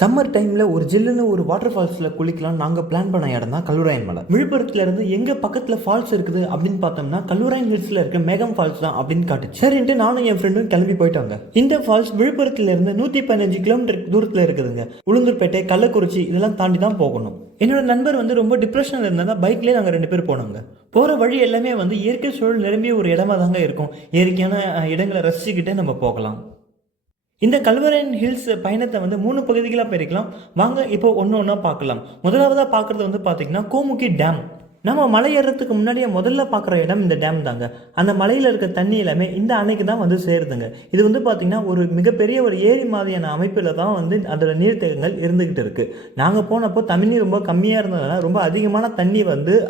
Summer டைமில் ஒரு ஜில்லுன்னு ஒரு வாட்டர் ஃபால்ஸில் குளிக்கலாம் நாங்கள் பிளான் பண்ண இடம் தான் கல்லூராயன் மலை. விழுப்புரத்துலேருந்து எங்கே பக்கத்தில் ஃபால்ஸ் இருக்குது அப்படின்னு பார்த்தோம்னா கல்லூராயன் ஹில்ஸில் இருக்க மேகம் ஃபால்ஸ் தான் அப்படின்னு காட்டுச்சு. சரின்ட்டு நானும் என் ஃப்ரெண்டும் கிளம்பி போயிட்டாங்க. இந்த ஃபால்ஸ் விழுப்புரத்துலேருந்து 115 கிலோமீட்டர் தூரத்தில் இருக்குதுங்க. உளுந்தூர்பேட்டை, கள்ளக்குறிச்சி இதெல்லாம் தாண்டி தான் போகணும். என்னோட நண்பர் ரொம்ப டிப்ரெஷனில் இருந்தால் பைக்லேயே நாங்கள் 2 பேர் போனாங்க. போகிற வழி எல்லாமே இயற்கை சூழல் நிரம்பிய ஒரு இடமா தாங்க இருக்கும். இயற்கையான இடங்களை ரசிச்சுக்கிட்டே நம்ம போகலாம். இந்த கல்வராயன் ஹில்ஸ் பயணத்தை 3 பகுதிகளாக பிரிக்கலாம். வாங்க இப்போ ஒன்று ஒன்றா பார்க்கலாம். முதலாவதாக பார்க்குறது பார்த்தீங்கன்னா கோமுகி டேம். நம்ம மலை ஏறுறதுக்கு முன்னாடியே முதல்ல பார்க்குற இடம் இந்த டேம் தாங்க. அந்த மலையில் இருக்க தண்ணி எல்லாமே இந்த அணைக்கு தான் சேருதுங்க. இது பார்த்தீங்கன்னா ஒரு மிகப்பெரிய ஒரு ஏரி மாதிரியான அமைப்பில் தான் அதோட நீர்த்தேக்கங்கள் இருந்துக்கிட்டு இருக்குது. நாங்கள் போனப்போ தண்ணி ரொம்ப கம்மியாக இருந்ததுனால ரொம்ப அதிகமான தண்ணி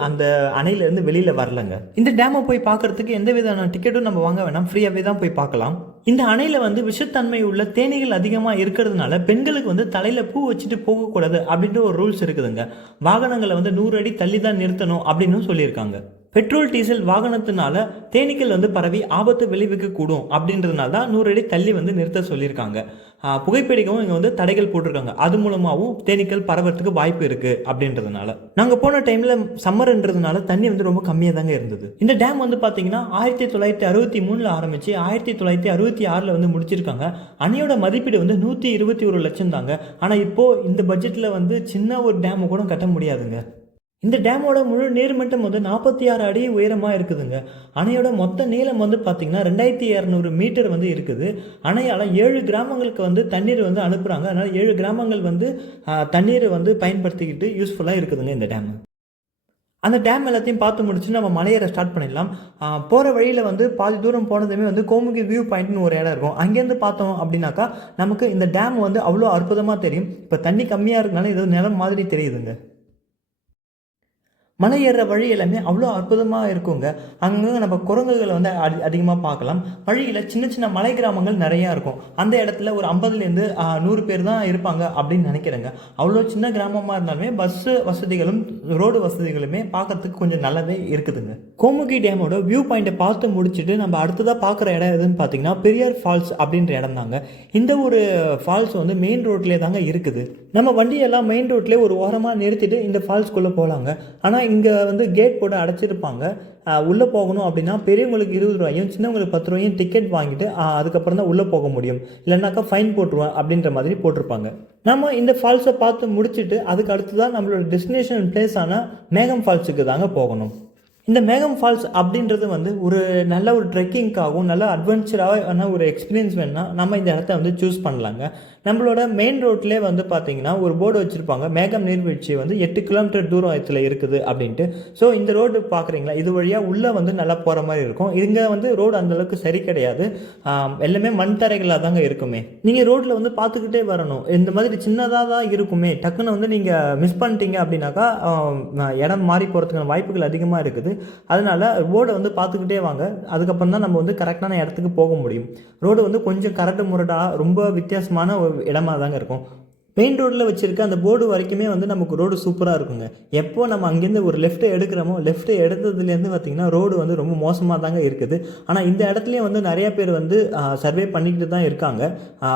அந்த அணையிலேருந்து வெளியில் வரலங்க. இந்த டேமை போய் பார்க்குறதுக்கு எந்த விதமான டிக்கெட்டும் நம்ம வாங்க வேணாம், ஃப்ரீயாகவே தான் போய் பார்க்கலாம். இந்த அணையில் விஷத்தன்மை உள்ள தேனீகள் அதிகமாக இருக்கிறதுனால பெண்களுக்கு தலையில் பூ வச்சுட்டு போகக்கூடாது அப்படின்ற ஒரு ரூல்ஸ் இருக்குதுங்க. வாகனங்களை 100 அடி தள்ளி தான் நிறுத்தணும் அப்படின்னு சொல்லியிருக்காங்க. பெட்ரோல் டீசல் வாகனத்தினால தேனீக்கள் பரவி ஆபத்து விளைவிக்க கூடும் அப்படின்றதுனால தான் 100 அடி தள்ளி நிறுத்த சொல்லியிருக்காங்க. புகைப்பிடிக்கவும் இங்கே தடைகள் போட்டிருக்காங்க. அது மூலமாகவும் தேனீக்கள் பரவறதுக்கு வாய்ப்பு இருக்குது அப்படின்றதுனால. நாங்கள் போன டைமில் சம்மர்ன்றதுனால தண்ணி ரொம்ப கம்மியாக தாங்க இருந்தது. இந்த டேம் பார்த்தீங்கன்னா 1963 ஆரம்பித்து 1966 முடிச்சிருக்காங்க. அணையோட மதிப்பீடு 121 லட்சம் தாங்க. ஆனால் இப்போது இந்த பட்ஜெட்டில் சின்ன ஒரு டேம் கூட கட்ட முடியாதுங்க. இந்த டேமோட முழு நீர்மட்டம் 46 அடி உயரமாக இருக்குதுங்க. அணையோட மொத்த நீளம் பார்த்தீங்கன்னா 2200 மீட்டர் இருக்குது. அணையால் 7 கிராமங்களுக்கு தண்ணீர் அனுப்புகிறாங்க. அதனால் 7 கிராமங்கள் தண்ணீர் பயன்படுத்திக்கிட்டு யூஸ்ஃபுல்லாக இருக்குதுங்க இந்த டேம். அந்த டேம் எல்லாத்தையும் பார்த்து முடிச்சு நம்ம மலையேற ஸ்டார்ட் பண்ணிடலாம். போகிற வழியில் பாதி தூரம் போனதுமே கோமுகி வியூ பாயிண்ட்னு ஒரு இடம் இருக்கும். அங்கேருந்து பார்த்தோம் அப்படின்னாக்கா நமக்கு இந்த டேம் அவ்வளோ அற்புதமாக தெரியும். இப்போ தண்ணி கம்மியாக இருக்கனால இது நிலம் மாதிரி தெரியுதுங்க. மலை ஏறுற வழி எல்லாமே அவ்வளோ அற்புதமாக இருக்குங்க. அங்கங்கே நம்ம குரங்குகளை அதிகமாக பார்க்கலாம். வழியில் சின்ன சின்ன மலை கிராமங்கள் நிறையா இருக்கும். அந்த இடத்துல ஒரு 50லேருந்து 100 பேர் தான் இருப்பாங்க அப்படின்னு நினைக்கிறேங்க. அவ்வளோ சின்ன கிராமமாக இருந்தாலுமே பஸ்ஸு வசதிகளும் ரோடு வசதிகளுமே பார்க்கறதுக்கு கொஞ்சம் நல்லாவே இருக்குதுங்க. கோமுகி டேமோட வியூ பாயிண்ட்டை பார்த்து முடிச்சுட்டு நம்ம அடுத்ததாக பார்க்குற இடம் எதுன்னு பார்த்தீங்கன்னா பெரியார் ஃபால்ஸ் அப்படின்ற இடம் தாங்க. இந்த ஒரு ஃபால்ஸ் மெயின் ரோட்லேயே தாங்க இருக்குது. நம்ம வண்டியெல்லாம் மெயின் ரோட்லேயே ஒரு ஓரமாக நிறுத்திட்டு இந்த ஃபால்ஸ்குள்ளே போகலாங்க. ஆனால் இங்கே கேட் போட்டு அடைச்சிருப்பாங்க. உள்ளே போகணும் அப்படின்னா பெரியவங்களுக்கு 20 ரூபாயும் சின்னவங்களுக்கு 10 ரூபாயும் டிக்கெட் வாங்கிட்டு அதுக்கப்புறம் தான் உள்ளே போக முடியும். இல்லைனாக்கா ஃபைன் போட்டுருவேன் அப்படின்ற மாதிரி போட்டிருப்பாங்க. நம்ம இந்த ஃபால்ஸை பார்த்து முடிச்சுட்டு அதுக்கு அடுத்து தான் நம்மளோட டெஸ்டினேஷன் பிளேஸான மேகம் ஃபால்ஸுக்கு தாங்க போகணும். இந்த மேகம் ஃபால்ஸ் அப்படின்றது ஒரு நல்ல ஒரு ட்ரெக்கிங்காகவும் நல்ல அட்வென்ச்சரான ஒரு எக்ஸ்பீரியன்ஸ் வேணுன்னா நம்ம இந்த இடத்த சூஸ் பண்ணலாங்க. நம்மளோட மெயின் ரோட்லேயே பார்த்தீங்கன்னா ஒரு போர்டு வச்சுருப்பாங்க, மேகம் நீர்வீழ்ச்சி 8 கிலோமீட்டர் தூரத்தில் இருக்குது அப்படின்ட்டு. ஸோ இந்த ரோடு பார்க்குறீங்களா, இது வழியாக உள்ளே நல்லா போகிற மாதிரி இருக்கும். இங்கே ரோடு அந்தளவுக்கு சரி கிடையாது. எல்லாமே மண் தரைகளாக தாங்க இருக்குமே. நீங்கள் ரோட்டில் பார்த்துக்கிட்டே வரணும். இந்த மாதிரி சின்னதாக தான் இருக்குமே. டக்குன்னு நீங்கள் மிஸ் பண்ணிட்டீங்க அப்படின்னாக்கா இடம் மாறி போகிறதுக்கான வாய்ப்புகள் அதிகமாக இருக்குது. அதனால ரோடை பார்த்துக்கிட்டே வாங்க. அதுக்கப்புறம் தான் நம்ம கரெக்டான இடத்துக்கு போக முடியும். ரோடு கொஞ்சம் கரட்டு முரடாக ரொம்ப வித்தியாசமான ஒரு இடமா தாங்க இருக்கும். மெயின் ரோட்டில் வச்சுருக்க அந்த போர்டு வரைக்குமே நமக்கு ரோடு சூப்பராக இருக்குங்க. எப்போ நம்ம அங்கேருந்து ஒரு லெஃப்ட் எடுக்கிறோமோ லெஃப்ட் எடுத்ததுலேருந்து பார்த்திங்கன்னா ரோடு ரொம்ப மோசமாக தாங்க இருக்குது. ஆனால் இந்த இடத்துலையும் நிறைய பேர் சர்வே பண்ணிக்கிட்டு தான் இருக்காங்க.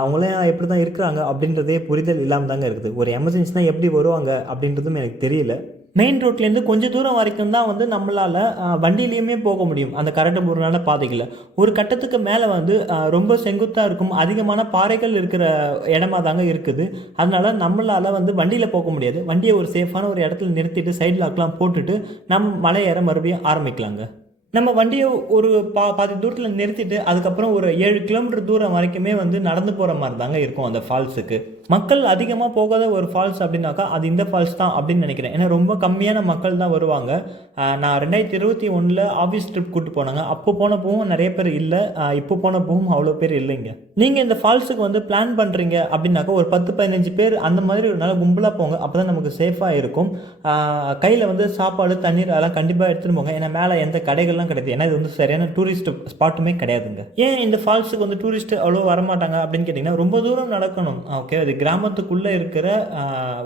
அவங்களாம் எப்படி தான் இருக்கிறாங்க அப்படின்றதே புரிதல் இல்லாமல் தாங்க இருக்குது. ஒரு எமர்ஜென்சினா எப்படி வருவாங்க அப்படின்றதும் எனக்கு தெரியல. மெயின் ரோட்லேருந்து கொஞ்சம் தூரம் வரைக்கும் தான் நம்மளால் வண்டியிலையுமே போக முடியும் அந்த கரட்டு முறையான பாதைகளில். ஒரு கட்டத்துக்கு மேலே ரொம்ப செங்குத்தாக இருக்கும், அதிகமான பாறைகள் இருக்கிற இடமா தாங்க இருக்குது. அதனால நம்மளால் வண்டியில் போக முடியாது. வண்டியை ஒரு சேஃபான ஒரு இடத்துல நிறுத்திட்டு சைட் லாக்லாம் போட்டுட்டு நம்ம மலை ஏற மறுபடியும் ஆரம்பிக்கலாங்க. நம்ம வண்டியை ஒரு பாதி தூரத்தில் நிறுத்திட்டு அதுக்கப்புறம் ஒரு 7 கிலோமீட்டர் தூரம் வரைக்குமே நடந்து போகிற மாதிரி தாங்க இருக்கும் அந்த ஃபால்ஸுக்கு. மக்கள் அதிகமாக போகாத ஒரு ஃபால்ஸ் அப்படின்னாக்கா அது இந்த ஃபால்ஸ் தான் அப்படின்னு நினைக்கிறேன். ஏன்னா ரொம்ப கம்மியான மக்கள் தான் வருவாங்க. நான் 2021 ஆஃபீஸ் ட்ரிப் கூப்பிட்டு போனாங்க. அப்போ போனப்பவும் நிறைய பேர் இல்லை, இப்போ போனப்பவும் அவ்வளோ பேர் இல்லைங்க. நீங்கள் இந்த ஃபால்ஸுக்கு பிளான் பண்ணுறீங்க அப்படின்னாக்கா ஒரு 10-15 பேர் அந்த மாதிரி ஒரு நாள் கும்பலாக போங்க. அப்போ தான் நமக்கு சேஃபாக இருக்கும். கையில் சாப்பாடு தண்ணீர் அதெல்லாம் கண்டிப்பாக எடுத்துகிட்டு போங்க. ஏன்னா மேலே எந்த கடைகள்லாம் சாத்தியம்லாம் கிடையாது. ஏன்னா இது வந்து சரியான டூரிஸ்ட் ஸ்பாட்டுமே கிடையாதுங்க. ஏன் இந்த ஃபால்ஸுக்கு வந்து டூரிஸ்ட் அவ்வளோ வரமாட்டாங்க அப்படின்னு கேட்டிங்கன்னா, ரொம்ப தூரம் நடக்கணும். ஓகே, அது கிராமத்துக்குள்ளே இருக்கிற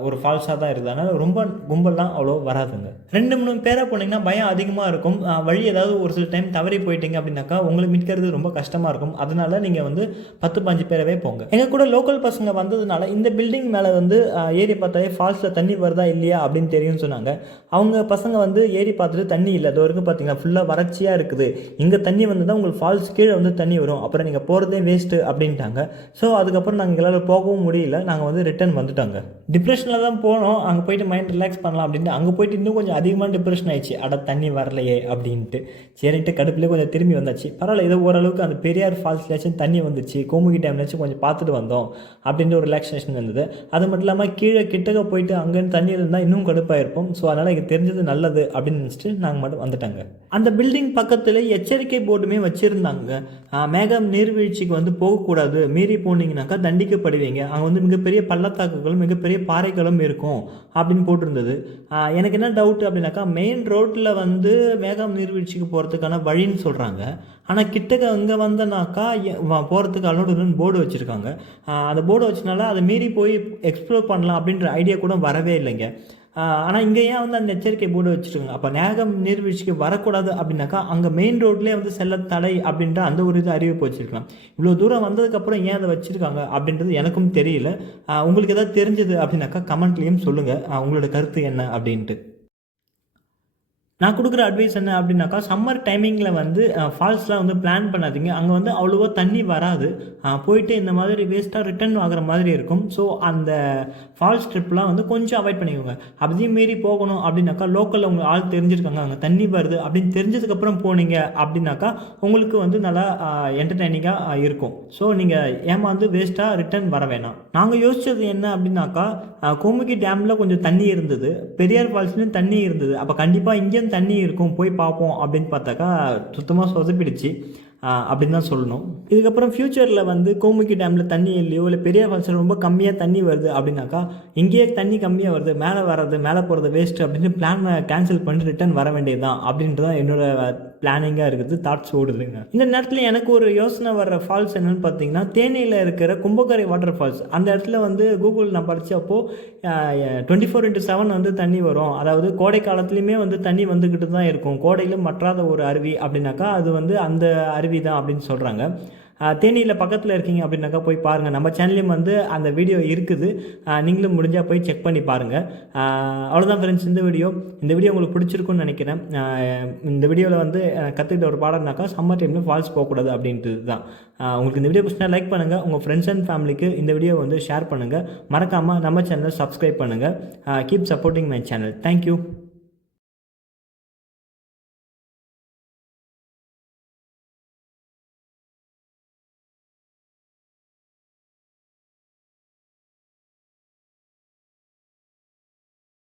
ஒரு ஃபால்ஸாக தான் இருக்குது. அதனால் ரொம்ப கும்பல்லாம் அவ்வளோ வராதுங்க. 2-3 பேராக போனீங்கன்னா பயம் அதிகமாக இருக்கும். வழி ஏதாவது ஒரு சில டைம் தவறி போயிட்டீங்க அப்படின்னாக்கா உங்களை மீட்கிறது ரொம்ப கஷ்டமாக இருக்கும். அதனால நீங்கள் வந்து 10-15 பேரவே போங்க. எங்கள் கூட லோக்கல் பசங்க வந்ததுனால இந்த பில்டிங் மேலே வந்து ஏறி பார்த்தாலே ஃபால்ஸில் தண்ணி வருதா இல்லையா அப்படின்னு தெரியும்னு சொன்னாங்க. அவங்க பசங்க வந்து ஏறி பார்த்துட்டு தண்ணி இல்லை, அது வரைக்கும் பார்த்தீங்கன்னா ஃபுல்லாக வறட்சியாக இருக்குது, இங்கே தண்ணி வந்து தான் உங்களுக்கு ஃபால்ஸ் கீழே வந்து தண்ணி வரும், அப்புறம் நீங்கள் போகிறதே வேஸ்ட்டு அப்படின்ட்டாங்க. ஸோ அதுக்கப்புறம் நாங்கள் எங்களால் போகவும் முடியல, நாங்கள் வந்து ரிட்டர்ன் வந்துட்டாங்க. டிப்ரெஷனில் தான் போனோம். அங்கே போயிட்டு மைண்ட் ரிலாக்ஸ் பண்ணலாம் அப்படின்ட்டு அங்கே போயிட்டு இன்னும் கொஞ்சம் அதிகமான டிப்ரெஷன் ஆயிடுச்சு. அட தண்ணி வரலையே அப்படின்ட்டு சரின்ட்டு கடுப்புலேயே கொஞ்சம் திரும்பி வந்தாச்சு. பரவாயில்ல, ஏதோ ஓரளவுக்கு அந்த பெரியார் ஃபால்ஸ்லேயாச்சும் தண்ணி வந்துச்சு, கோமுகி டேம்லேயாச்சும் கொஞ்சம் பார்த்துட்டு வந்தோம் அப்படின்ற ஒரு ரிலாக்ஸேஷன் இருந்தது. அது மட்டும் இல்லாமல் கீழே கிட்டக்க போயிட்டு அங்கேருந்து தண்ணி இருந்தால் இன்னும் கடுப்பாக இருப்போம். ஸோ அதனால் எனக்கு தெரிஞ்சது நல்லது அப்படின்னு நினச்சிட்டு நாங்கள் மட்டும் வந்துட்டாங்க. அந்த பில்டிங் பக்கத்தில் எச்சரிக்கை போர்டுமே வச்சுருந்தாங்க. மேகம் நீர்வீழ்ச்சிக்கு வந்து போகக்கூடாது, மீறி போனீங்கன்னாக்கா தண்டிக்கப்படுவீங்க, அங்கே வந்து மிகப்பெரிய பள்ளத்தாக்குகளும் மிகப்பெரிய பாறைகளும் இருக்கும் அப்படின்னு போட்டிருந்தது. எனக்கு என்ன டவுட் அப்படின்னாக்கா, மெயின் ரோட்டில் வந்து மேகம் நீர்வீழ்ச்சிக்கு போகிறதுக்கான வழின்னு சொல்கிறாங்க. ஆனால் கிட்டக்க அங்கே வந்தனாக்கா போகிறதுக்கு அலோடுன்னு போர்டு வச்சுருக்காங்க. அந்த போர்டு வச்சனால அதை மீறி போய் எக்ஸ்ப்ளோர் பண்ணலாம் அப்படின்ற ஐடியா கூட வரவே இல்லைங்க. ஆனால் இங்கே ஏன் வந்து அந்த எச்சரிக்கை போர்டு வச்சுருக்காங்க? அப்போ மேகம் நீர்வீழ்ச்சிக்கு வரக்கூடாது அப்படின்னாக்கா அங்கே மெயின் ரோட்லேயே வந்து செல்ல தடை அப்படின்ற அந்த ஒரு இது அறிவிப்பு வச்சுருக்கலாம். இவ்வளோ தூரம் வந்ததுக்கப்புறம் ஏன் அதை வச்சுருக்காங்க அப்படின்றது எனக்கும் தெரியல. உங்களுக்கு எதாவது தெரிஞ்சது அப்படின்னாக்கா கமெண்ட்லேயும் சொல்லுங்கள், உங்களோட கருத்து என்ன அப்படின்ட்டு. நான் கொடுக்குற அட்வைஸ் என்ன அப்படின்னாக்கா, சம்மர் டைமிங்கில் வந்து ஃபால்ஸ்லாம் வந்து பிளான் பண்ணாதீங்க. அங்கே வந்து அவ்வளோவா தண்ணி வராது. போயிட்டு இந்த மாதிரி வேஸ்ட்டாக ரிட்டர்ன் ஆகிற மாதிரி இருக்கும். ஸோ அந்த ஃபால்ஸ் ட்ரிப்லாம் வந்து கொஞ்சம் அவாய்ட் பண்ணிக்கோங்க. அதையும் மீறி போகணும் அப்படின்னாக்கா லோக்கலில் உங்கள் ஆள் தெரிஞ்சிருக்காங்க, அங்கே தண்ணி வருது அப்படின்னு தெரிஞ்சதுக்கப்புறம் போனீங்க அப்படின்னாக்கா உங்களுக்கு வந்து நல்லா என்டர்டைனிங்காக இருக்கும். ஸோ நீங்கள் ஏமாந்து வேஸ்ட்டாக ரிட்டர்ன் வர வேணாம். நாங்கள் யோசித்தது என்ன அப்படின்னாக்கா, கோமுகி டேமில் கொஞ்சம் தண்ணி இருந்தது, பெரியார் ஃபால்ஸ்லையும் தண்ணி இருந்தது. அப்போ கண்டிப்பாக இங்கேயும் தண்ணி இருக்கும், போய் பார்ப்போம் அப்படின்னு பார்த்தாக்கா சுத்தமாக சொதப்பிடுச்சு அப்படின்னு தான் சொல்லணும். இதுக்கப்புறம் ஃப்யூச்சரில் வந்து கோமுகி டேமில் தண்ணி இல்லையோ இல்லை பெரிய ஃபால்ஸில் ரொம்ப கம்மியாக தண்ணி வருது அப்படின்னாக்கா, இங்கேயே தண்ணி கம்மியாக வருது, மேலே போகிறது வேஸ்ட்டு அப்படின்னு பிளானை கேன்சல் பண்ணி ரிட்டர்ன் வர வேண்டியது தான் அப்படின்ட்டு தான் என்னோட பிளானிங்காக இருக்குது, தாட்ஸ் ஓடுதுங்க. இந்த நேரத்தில் எனக்கு ஒரு யோசனை வர்ற ஃபால்ஸ் என்னென்னு பார்த்தீங்கன்னா, தேனியில் இருக்கிற கும்பக்கரை வாட்டர் ஃபால்ஸ். அந்த இடத்துல வந்து கூகுள் நான் படித்தப்போ 24/7 வந்து தண்ணி வரும், அதாவது கோடை காலத்துலேயுமே வந்து தண்ணி வந்துக்கிட்டு தான் இருக்கும், கோடையிலும் மற்றாத ஒரு அருவி அப்படின்னாக்கா அது வந்து அந்த அருவி தான் அப்படின்னு சொல்கிறாங்க. தேனியில் பக்கத்தில் இருக்கீங்க அப்படின்னாக்கா போய் பாருங்கள். நம்ம சேனல்லையும் வந்து அந்த வீடியோ இருக்குது, நீங்களும் முடிஞ்சால் போய் செக் பண்ணி பாருங்கள். அவ்வளோதான் ஃப்ரெண்ட்ஸ், இந்த வீடியோ உங்களுக்கு பிடிச்சிருக்குன்னு நினைக்கிறேன். இந்த வீடியோவில் வந்து கற்றுக்கிட்ட ஒரு பாடம்னாக்கா சம்மர் டைமில் ஃபால்ஸ் போகக்கூடாது அப்படின்றது தான். உங்களுக்கு இந்த வீடியோ பிடிச்சினா லைக் பண்ணுங்கள், உங்கள் ஃப்ரெண்ட்ஸ் அண்ட் ஃபேமிலிக்கு இந்த வீடியோ வந்து ஷேர் பண்ணுங்கள். மறக்காமல் நம்ம சேனலை சப்ஸ்கிரைப் பண்ணுங்கள். Keep supporting my channel. Thank you.